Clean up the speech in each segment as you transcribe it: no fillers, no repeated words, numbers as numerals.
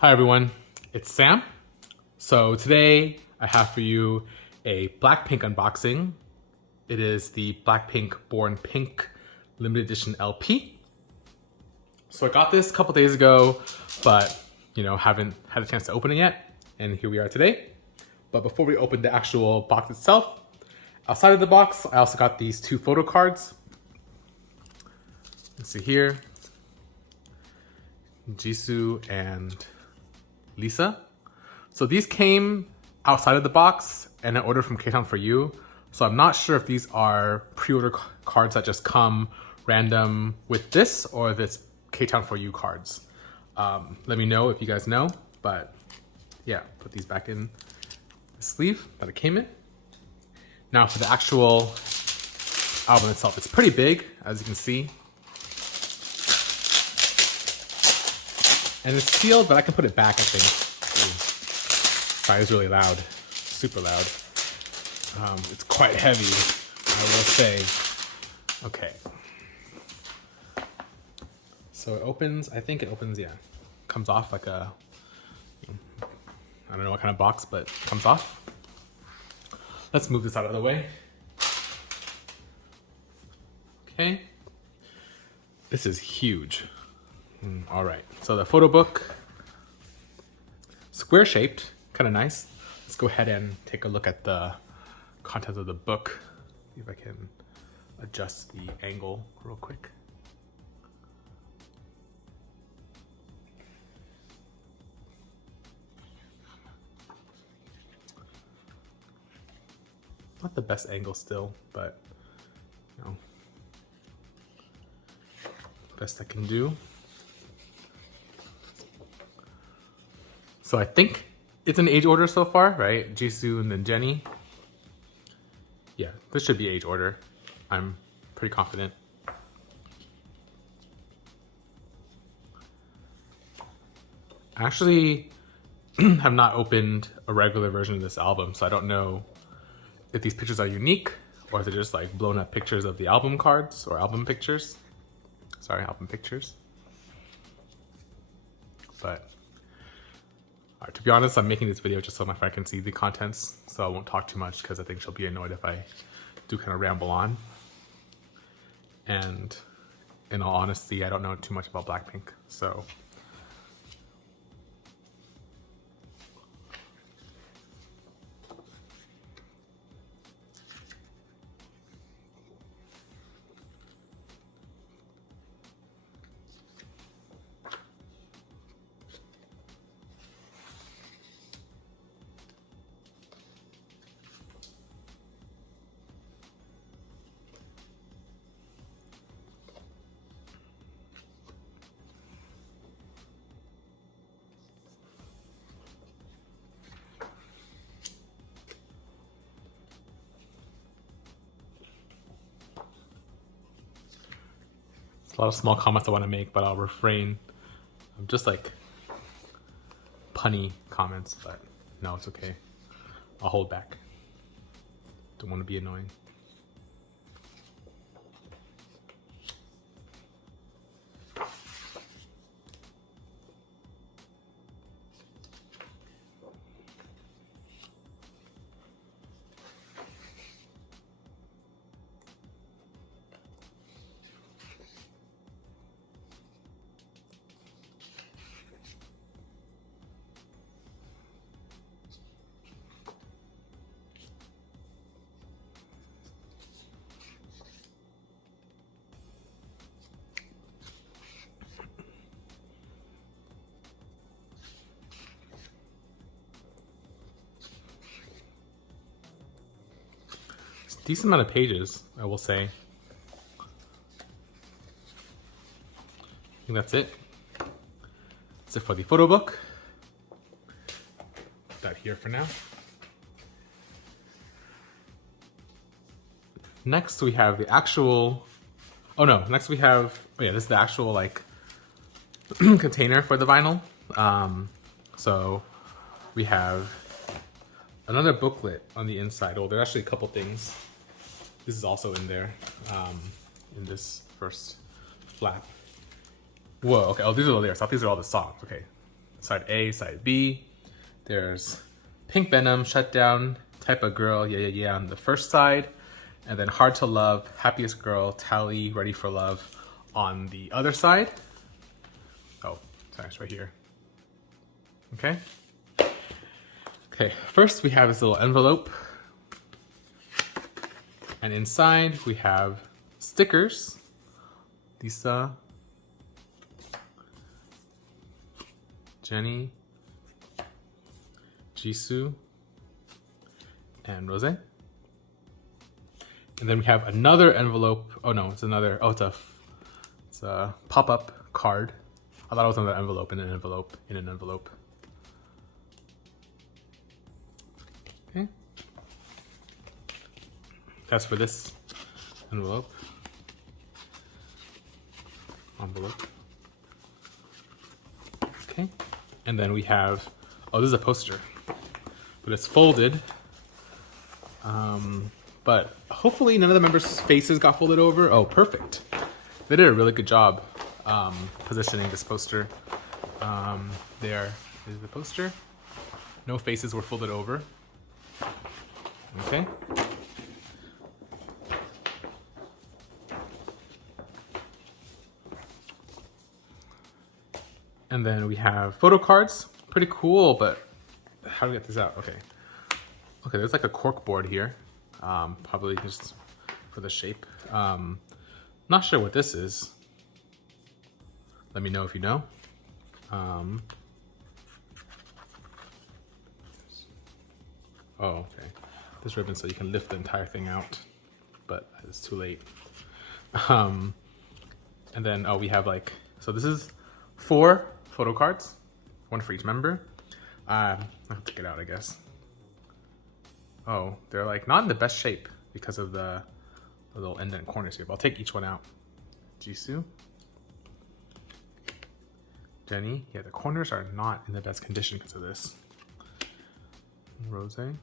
Hi everyone, it's Sam. So today I have for you a BLACKPINK unboxing. It is the BLACKPINK Born Pink limited edition LP. So I got this a couple days ago, but haven't had a chance to open it yet. And here we are today. But before we open the actual box itself, outside of the box, I also got these two photo cards. Let's see here, Jisoo and Lisa. So these came outside of the box and I ordered from K-Town for You. So I'm not sure if these are pre-order cards that just come random with this or if it's K-Town for You cards. Let me know if you guys know, but yeah, put these back in the sleeve that it came in. Now for the actual album itself, it's pretty big, as you can see. And it's sealed, but I can put it back, I think. Sorry, it's really loud, super loud. It's quite heavy, I will say. Okay. So it opens, I think it opens, yeah. Comes off like a, I don't know what kind of box, but comes off. Let's move this out of the way. Okay. This is huge. All right, so the photo book, square shaped, kind of nice. Let's go ahead and take a look at the contents of the book. See if I can adjust the angle real quick. Not the best angle still, but best I can do. So I think it's an age order so far, right? Jisoo and then Jennie. Yeah, this should be age order. I'm pretty confident. I actually have not opened a regular version of this album, so I don't know if these pictures are unique or if they're just like blown up pictures of the album cards or album pictures. Sorry, album pictures. But to be honest, I'm making this video just so my friend can see the contents, so I won't talk too much because I think she'll be annoyed if I do kind of ramble on. And in all honesty, I don't know too much about BLACKPINK, so. A lot of small comments I want to make, but I'll refrain of just like punny comments, but no, it's okay. I'll hold back. Don't want to be annoying. Decent amount of pages, I will say. I think that's it. That's it for the photo book. Put that here for now. Next we have the actual, next we have, this is the actual like container for the vinyl. So we have another booklet on the inside. Oh, there's actually a couple things. This is also in there, in this first flap. Whoa, okay, oh, these are the lyrics. I thought these are all the songs, okay. side A, side B. There's Pink Venom, Shutdown, Type of Girl, Yeah Yeah Yeah on the first side. And then Hard to Love, Happiest Girl, Tally, Ready for Love on the other side. Oh, sorry, it's right here. Okay. Okay, first we have this little envelope. And inside we have stickers. Lisa, Jenny, Jisoo, and Rose. And then we have another envelope. Oh no, it's another, oh, it's a pop-up card. I thought it was another envelope in an envelope in an envelope. Okay. That's for this envelope. Okay. And then we have, oh, this is a poster, but it's folded. But hopefully none of the members' faces got folded over. Oh, perfect. They did a really good job positioning this poster. There is the poster. No faces were folded over. Okay. And then we have photo cards. Pretty cool, but how do we get this out? Okay. Okay, there's like a cork board here. Probably just for the shape. Not sure what this is. Let me know if you know. Oh, okay. This ribbon so you can lift the entire thing out, but it's too late. And then, oh, we have like, so this is 4 photo cards, 1 for each member. I'll have to get out, I guess. Oh, they're like not in the best shape because of the little indent corners here, but I'll take each one out. Jisoo. Jenny. Yeah, the corners are not in the best condition because of this. Rose. And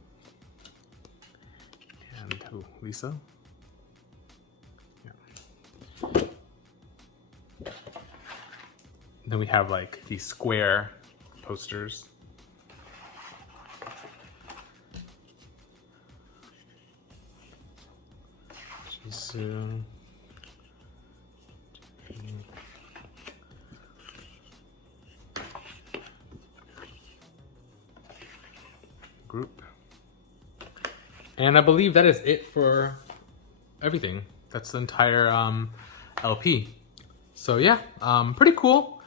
who? Lisa. Yeah. Then we have like these square posters. Jisoo. Group. And I believe that is it for everything. That's the entire LP. So yeah, pretty cool.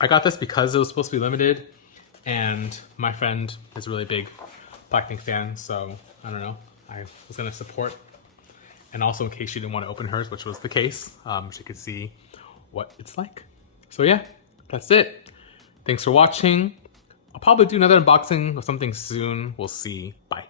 I got this because it was supposed to be limited, and my friend is a really big BLACKPINK fan, so I don't know. I was gonna support, and also in case she didn't want to open hers, which was the case, she could see what it's like. So yeah, that's it. Thanks for watching. I'll probably do another unboxing of something soon. We'll see. Bye.